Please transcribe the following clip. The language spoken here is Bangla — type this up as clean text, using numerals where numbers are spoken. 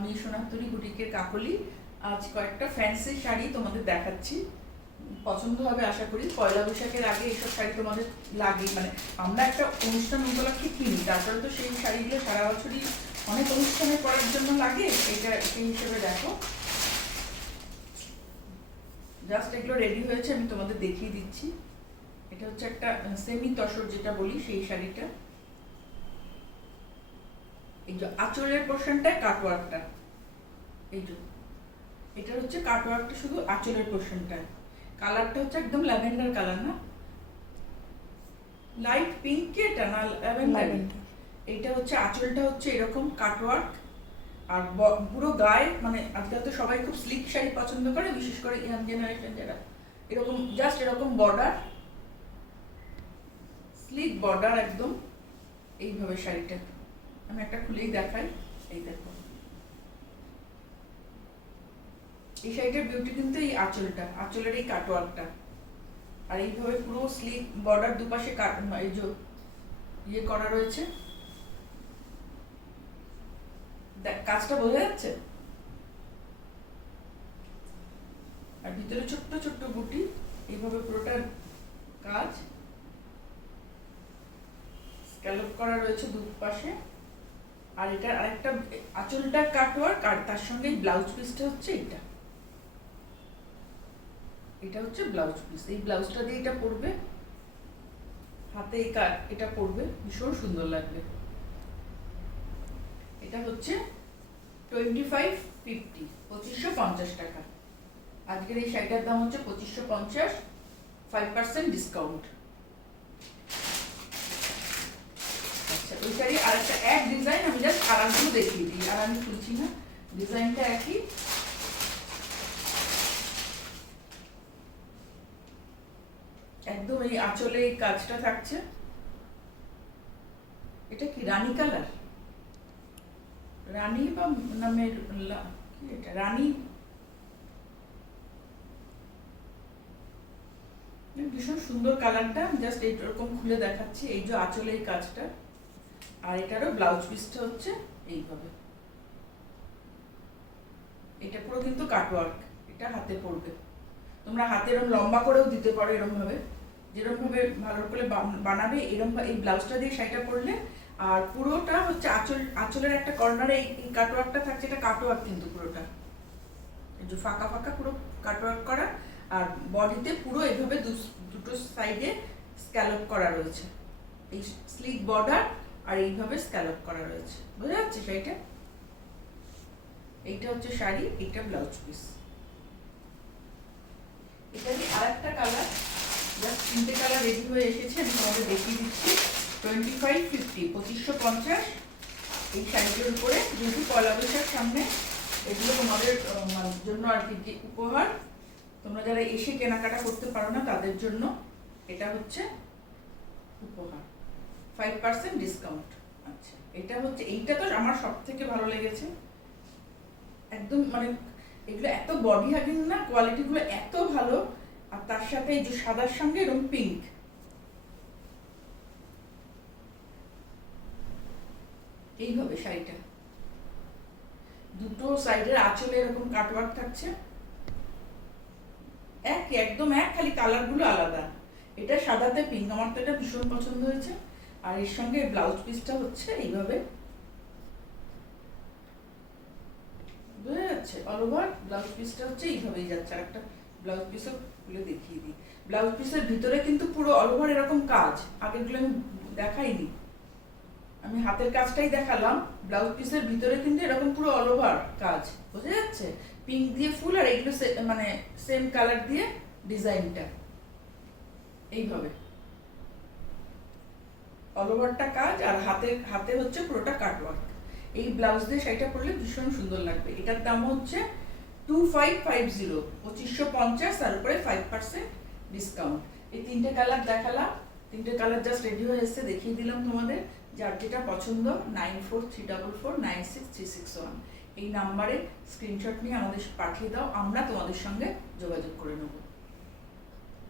আমি সোনারতরী বুটিকের কাকলি। আজ কয়েকটা ফ্যান্সি শাড়ি তোমাদের দেখাচ্ছি, পছন্দ হবে আশা করি। পয়লা বৈশাখের আগে এইসব শাড়ি তোমাদের লাগে, মানে আমরা একটা অনুষ্ঠান উপলক্ষে কিনি, তারপরে তো সেই শাড়িগুলো সারা বছরই অনেক অনুষ্ঠানে পরার জন্য লাগে। এটা সেই হিসেবে দেখো, জাস্ট এগুলো রেডি হয়েছে, আমি তোমাদের দেখিয়ে দিচ্ছি। এটা হচ্ছে একটা সেমি তসর যেটা বলি, সেই শাড়িটা। এই যে আঁচলের পোর্শনটা কাটওয়ার্কটা, এই যে এটা হচ্ছে কাটওয়ার্কটা শুধু আঁচলের পোর্শনটা। কালারটা হচ্ছে একদম ল্যাভেন্ডার কালার, না লাইট পিঙ্ক, কি এটা না ল্যাভেন্ডার। এইটা হচ্ছে আঁচলটা হচ্ছে এরকম কাটওয়ার্ক, আর পুরো গায়ে মানে আজকাল তো সবাই খুব স্লিক শাড়ি পছন্দ করে, বিশেষ করে ইয়াং জেনারেশন যারা, এরকম জাস্ট এরকম বর্ডার, স্লিক বর্ডার একদম এইভাবে শাড়িটা। আমি একটা খুলেই দেখাই, এই দেখো এই শাড়িটার বিউটি কিন্তু এই আঁচলটা, আঁচলের এই কাটওয়ার্কটা, আর এইভাবে পুরো স্লিক বর্ডার দুপাশে এই যে ইয়ে করা রয়েছে, কাজটা বোঝা যাচ্ছে। আর ভিতরে ছোট্ট ছোট্ট বুটি, এইভাবে পুরোটা কাজ স্ক্যালপ করা রয়েছে দুপাশে। আর এটা আরেকটা আঁচলটা কাটওয়ার্ক, আর তার সঙ্গে ব্লাউজ পিসটা হচ্ছে এটা, এটা হচ্ছে ব্লাউজ পিস। এই ব্লাউজটা দিয়ে এটা পরবে, হাতে এটা পরবে, ভীষণ সুন্দর লাগবে। এটা হচ্ছে 2550, 2550 টাকা। আজকের এই শাড়িটার দাম হচ্ছে 2550, 5% ডিসকাউন্ট। আচ্ছা, ওই শাড়ি আরেকটা এক ডিজাইন, আমি জাস্ট কালারগুলো দেখিয়ে দিই, আর আমি খুলছি না, ডিজাইনটা একই। একদম এই আঁচলে এই কাজটা থাকছে। এটা কি রানী কালার, রানী বা নামের কি এটা, রানী, ভীষণ সুন্দর কালারটা। জাস্ট এইরকম খুলে দেখাচ্ছি, এই যে আঁচলে এই কাজটা, আর এটারও ব্লাউজ পিসটা হচ্ছে এইভাবে। এটা পুরো কিন্তু কাটওয়ার্ক, এটা হাতে পড়বে। তোমরা হাতে এরকম লম্বা করেও দিতে পারো, এরকম ভাবে, যেরকম ভাবে ভালো করে বানাবে, এরকম এই ব্লাউজটা দিয়ে শাড়িটা পরলে। আর পুরোটা হচ্ছে আঁচলের একটা কর্নারে এই কাটওয়ার্কটা থাকছে, এটা কাটওয়ার্ক কিন্তু পুরোটা, এই যে ফাঁকা ফাঁকা পুরো কাটওয়ার্ক করা। আর বডিতে পুরো এইভাবে দুটো সাইডে স্ক্যালপ করা রয়েছে, এই স্লিক বর্ডার, আর এইভাবে স্ক্যালপ করা রয়েছে, বোঝা যাচ্ছে শাড়িটা। এইটা হচ্ছে শাড়ি, এইটা ব্লাউজ পিস। এটা কি আরেকটা কালার, জাস্ট তিনটে কালার রেডি হয়ে এসেছে, আমি তোমাদের দেখিয়ে দিচ্ছি। 2550, 2550 এই শাড়িটার উপরে, যেহেতু পয়লা বৈশাখ সামনে, এগুলো তোমাদের জন্য আর কি উপহার। তোমরা যারা এসে কেনাকাটা করতে পারো না তাদের জন্য এটা হচ্ছে উপহার, 5% ডিসকাউন্ট। আচ্ছা, এটা হচ্ছে, এইটা তো আমার সব থেকে ভালো লেগেছে একদম, মানে এগুলো এত বডি হাগিং না, কোয়ালিটিগুলো এত ভালো। আর তার সাথে এই যে সাদার সঙ্গে এরকম পিঙ্ক, এইভাবে শাড়িটা দুটো সাইডের আঁচলে এরকম কাটওয়ার্ক থাকছে, একদম এক, খালি কালারগুলো আলাদা। এটা সাদাতে পিঙ্ক, আমার তো এটা ভীষণ পছন্দ হয়েছে। আর এর সঙ্গে ব্লাউজ পিসটা হচ্ছে এইভাবে, বোঝা যাচ্ছে, অল ওভার ব্লাউজ পিসটা হচ্ছে এইভাবেই যাচ্ছে। আর একটা ব্লাউজ পিসও খুলে দেখিয়ে দিই। ব্লাউজ পিসের ভিতরে কিন্তু পুরো অল ওভার এরকম কাজ, আগেরগুলো আমি দেখাইনি, আমি হাতের কাজটাই দেখালাম। ব্লাউজ পিসের ভিতরে কিন্তু এরকম পুরো অল ওভার কাজ, বোঝা যাচ্ছে, পিঙ্ক দিয়ে ফুল, আর এইগুলো মানে সেম কালার দিয়ে ডিজাইনটা এইভাবে অল ওভারটা কাজ। আর হাতে হচ্ছে পুরোটা কাটওয়ার্ক। এই ব্লাউজ দিয়ে শাড়িটা পরলে ভীষণ সুন্দর লাগবে। এটার দাম হচ্ছে 2550, 2550, তার উপরে 5% ডিসকাউন্ট। এই তিনটে কালার দেখালাম, তিনটে কালার জাস্ট রেডি হয়ে এসেছে, দেখিয়ে দিলাম তোমাদের। যার যেটা পছন্দ 9434496361 এই নাম্বারে স্ক্রিনশট নিয়ে আমাদের পাঠিয়ে দাও, আমরা তোমাদের সঙ্গে যোগাযোগ করে নেব।